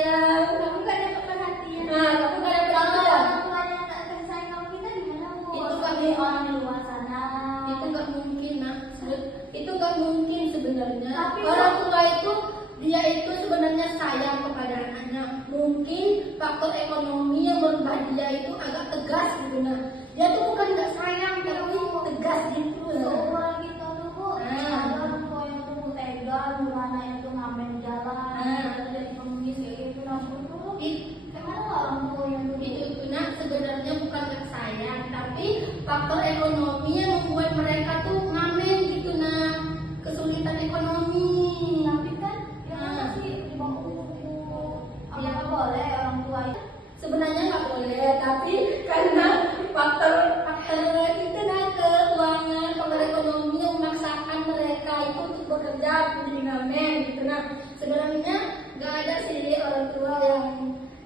sayang. Kamu gak dapat perhatian. Nah, kamu gak ada Kalau perhatian. orang tuanya gak kasih sayang sama kita gimana Bu? Itu kan Sebagai orang di luar sana. Itu nggak mungkin, nak. Itu nggak mungkin sebenarnya. Tapi Orang tua itu dia itu sebenarnya sayang kepada anaknya. Mungkin faktor ekonomi yang merubah dia itu agak tegas gitu, nah. Dia tuh bukan nggak sayang tapi tegas gitu. Seumuran kita tuh Bu, Nah. ada orang tua yang tuh tega, gimana itu ngamen di jalan, Nah. jadi pengemis kayak gitu, nampun tuh. It- Emang orang tua yang tuh itu nak sebenarnya bukan nggak sayang tapi faktor ekonomi yang membuat mereka tuh ngamen gitu, nah. Kesulitan ekonomi. tapi kan gimana sih di bawah umur? Apakah boleh orang tua itu? Sebenarnya nggak boleh, tapi karena faktor itu nah keuangan, faktor ekonomi yang memaksakan mereka itu untuk bekerja menjadi ngamen gitu. Nah, sebenarnya nggak ada sih orang tua yang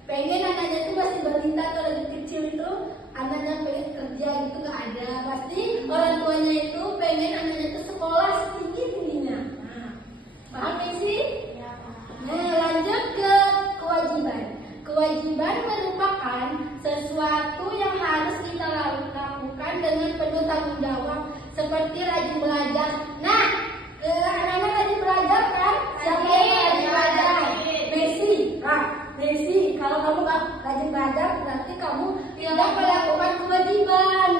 pengen anaknya itu masih balita atau lagi kecil itu anaknya pengen kerja gitu, nggak ada. Pasti orang tuanya itu pengen anaknya itu sekolah setinggi tingginya. Nah, paham nggak sih? Ya, Pak. Nah, lanjut ke kewajiban. Kewajiban merupakan sesuatu yang harus kita lakukan dengan penuh tanggung jawab, seperti rajin belajar. Nah, anak-anak rajin belajar kan? Siapa yang rajin belajar? Messi. Nah, Messi, kalau kamu nggak rajin belajar, berarti kamu tidak melakukan kewajiban.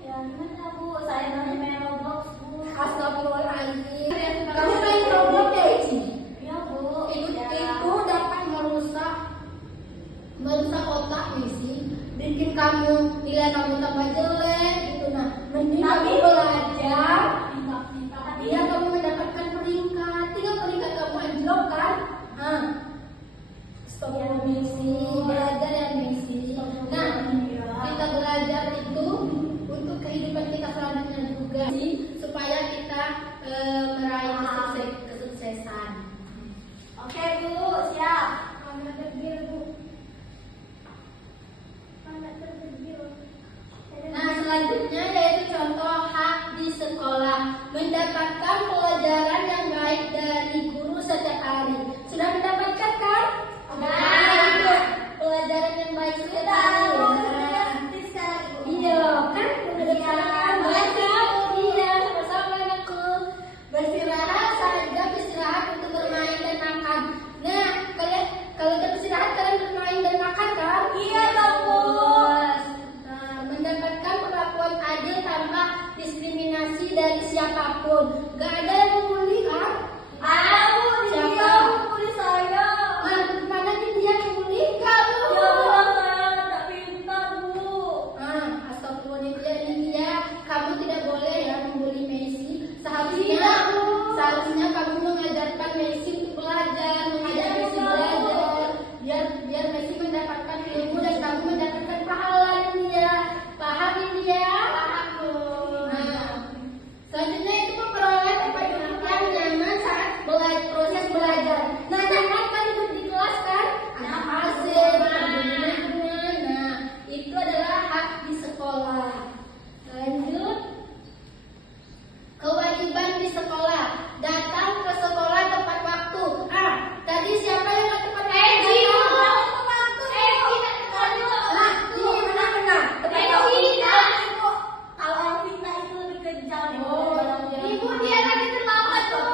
Ya, gimana Bu? Saya nanti main Roblox Bu. Astagfirullahaladzim. Kamu main Roblox ya, Eci? Ya Bu. Itu Ya. dapat merusak otak Messi, bikin kamu nilai kamu tambah jelek gitu. Nah, mending kamu belajar, ya kamu mendapatkan peringkat. Tinggal peringkat kamu anjlok kan? Stop ya Messi, belajar ya Messi. Nah, kita belajar itu untuk kehidupan kita selanjutnya juga, supaya kita meraih kesuksesan. Oke Bu, siap. Mana tergir Bu? Mana tergir? Nah, selanjutnya yaitu contoh hak di sekolah. Mendapatkan pelajaran yang baik dari guru setiap hari. Sudah mendapatkan kan? Nah, itu pelajaran yang baik setiap hari. Iya, kan? Mendapatkan banyak. Iya, sama-sama anakku. Beristirahat saat jam istirahat untuk bermain dan makan. Nah, kalian kalau jam istirahat kalian bermain dan makan kan? Iya dong Bu. Nah, mendapatkan perlakuan adil tanpa diskriminasi dari siapapun. Gak ada yang membuli kan? Bu, Siapa? dia Bu saya. Nah, mana nih dia yang membuli? Kamu. Ya Allah, saya tidak pintar Bu. Astagfirullahaladzim, dia. Kamu tidak boleh ya membuli Messi. Tidak, Bu. Seharusnya kamu mengajarkan Messi untuk belajar, mengajar Iya, Messi Bu. belajar. Biar Messi mendapatkan ilmu dan kamu mendapatkan pahala dia. Paham dia? Paham Bu. Nah, selanjutnya itu memperoleh tempat duduk yang nyaman saat proses belajar. Nah, nyaman kan duduk di kelas kan? Ada AC, nyaman. Nah, itu adalah hak di sekolah. Lanjut, kewajiban di sekolah. Datang ke sekolah tepat waktu. Tadi siapa yang nggak tepat waktu? Nah, ini benar-benar tepat waktu. Kalau yang fitnah itu lebih kejam. Oh, iya. Ibu dia nanti terlambat tuh.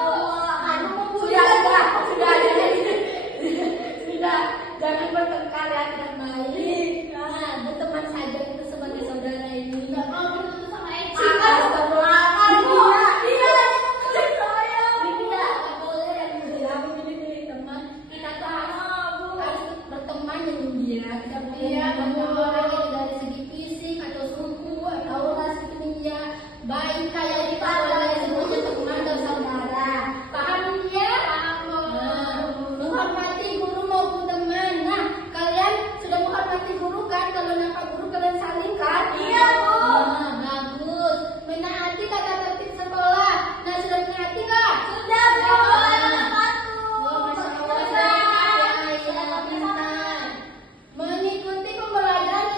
Sudah, jangan bertengkar ya, tidak baik. Nah, berteman saja itu sebagai saudara ini. Nggak mau bertemu sama Eci. Tidak boleh yang dia memilih teman. Kita tuh harus berteman dengan dia. Tidak boleh dengan orang yang dari segi fisik atau suku atau ras itu dia. Baik kayak di pada semuanya teman dan saudara. Paham dia? Nah, menghormati guru maupun teman. Nah, kalian sudah menghormati guru kan? Kalau nampak guru kalian saling kan? Iya, Bu. Nah, bagus. Menaati kata tertib sekolah. Nah, sudah menaati nggak? Sudah Bu. Oh, Masya Allah, ya, pintar. Mengikuti pembelajaran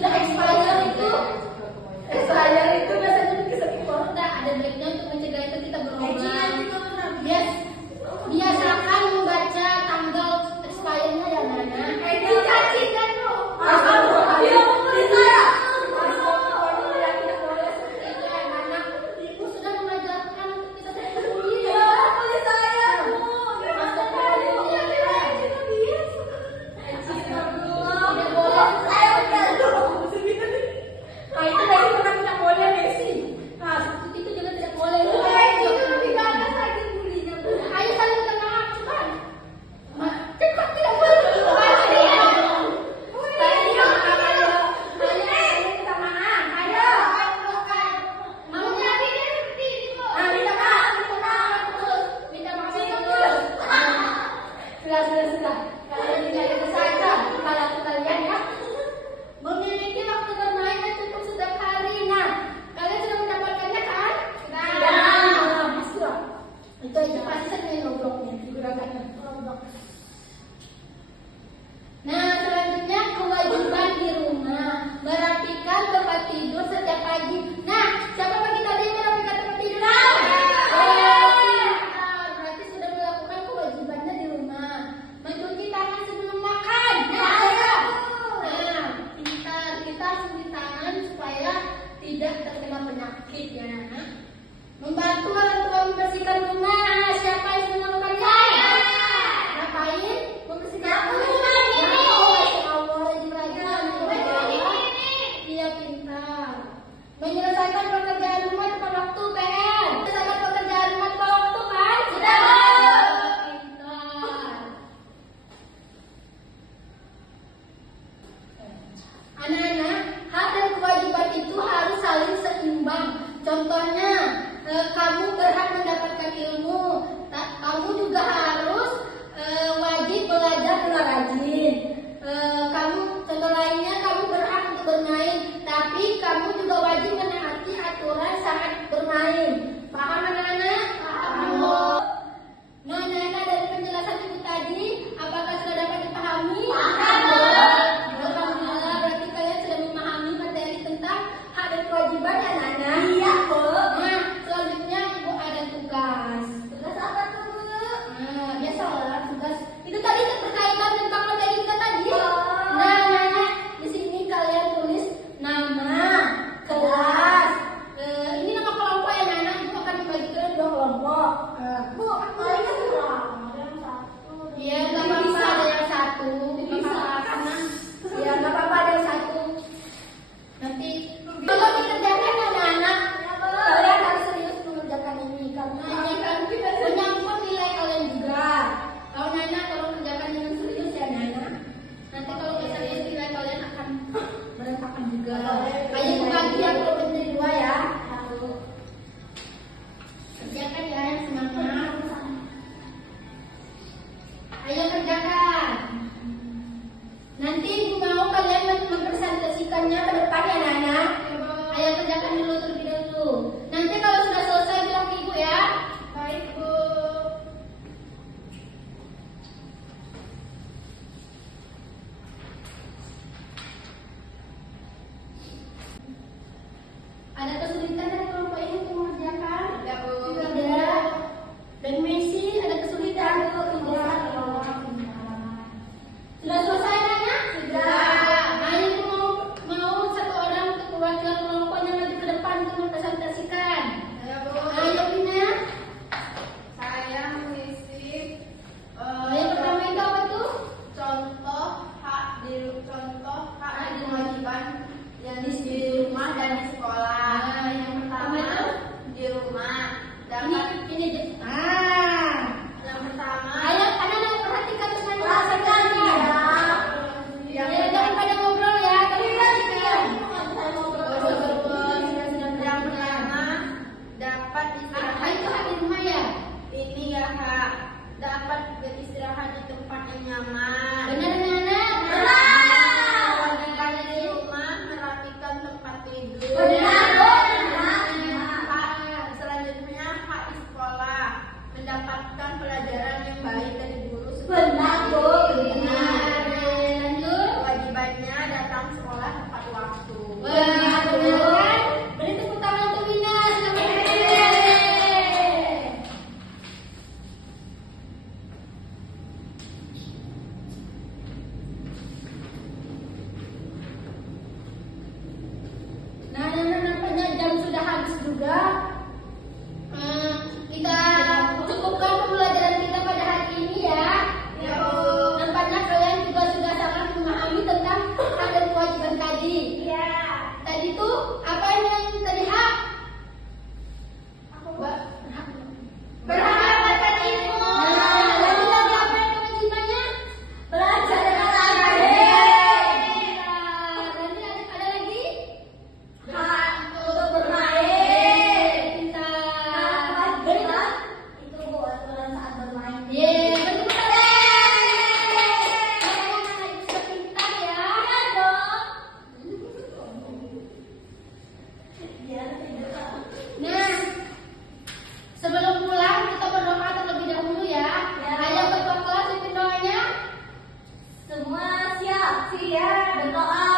sudah expired itu. Expired itu biasanya bisa dikorda, ada baiknya untuk mencegah itu kita berobat. Biasakan membaca tanggal expirednya ya Nana. Caci kan lo. Iya, betul saya. Tidak boleh seperti itu ya Nana. Ibu sudah mengajarkan untuk kita seperti itu. Nah, itu dari pernah tidak boleh Messi. Nah, seperti itu juga tidak boleh Gitu ah.